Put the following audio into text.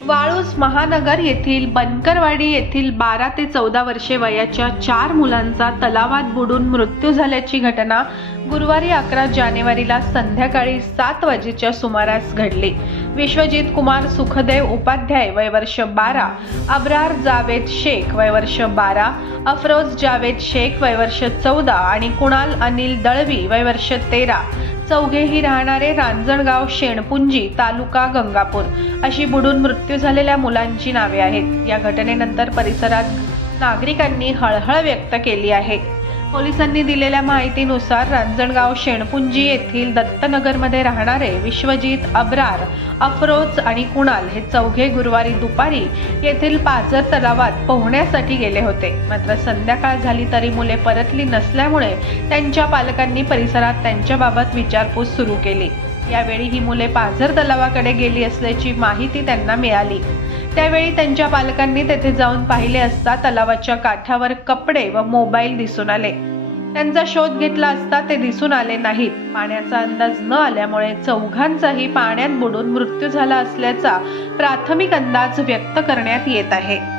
वाळूज महानगर येथील बनकरवाडी येथील बारा ते चौदा वर्षे वयाच्या चार मुलांचा तलावात बुडून मृत्यू झाल्याची घटना गुरुवारी अकरा जानेवारीला संध्याकाळी सात वाजेच्या सुमारास घडली. विश्वजित कुमार सुखदेव उपाध्याय वय वर्ष बारा अब्रार जावेद शेख वय वर्ष बारा अफरोज जावेद शेख वय वर्ष चौदा आणि कुणाल अनिल दळवी वय वर्ष तेरा. चौघेही राहणारे रांजणगाव शेणपुंजी तालुका गंगापूर अशी बुडून मृत्यू झालेल्या मुलांची नावे आहेत. या घटनेनंतर परिसरात नागरिकांनी हळहळ व्यक्त केली आहे. पोलिसांनी दिलेल्या माहितीनुसार रांजणगाव शेणपुंजी येथील दत्तनगरमध्ये राहणारे विश्वजित अब्रार अफरोज आणि कुणाल हे चौघे गुरुवारी दुपारी येथील पाझर तलावात पोहण्यासाठी गेले होते. मात्र संध्याकाळ झाली तरी मुले परतली नसल्यामुळे त्यांच्या पालकांनी परिसरात त्यांच्याबाबत विचारपूस सुरू केली. यावेळी ही मुले पाझर तलावाकडे गेली असल्याची माहिती त्यांना मिळाली. त्यावेळी त्यांच्या पालकांनी तेथे जाऊन पाहिले असता तलावाच्या काठावर कपडे व मोबाईल दिसून आले. त्यांचा शोध घेतला असता ते दिसून आले नाहीत. पाण्याचा अंदाज न आल्यामुळे चौघांचाही पाण्यात बुडून मृत्यू झाला असल्याचा प्राथमिक अंदाज व्यक्त करण्यात येत आहे.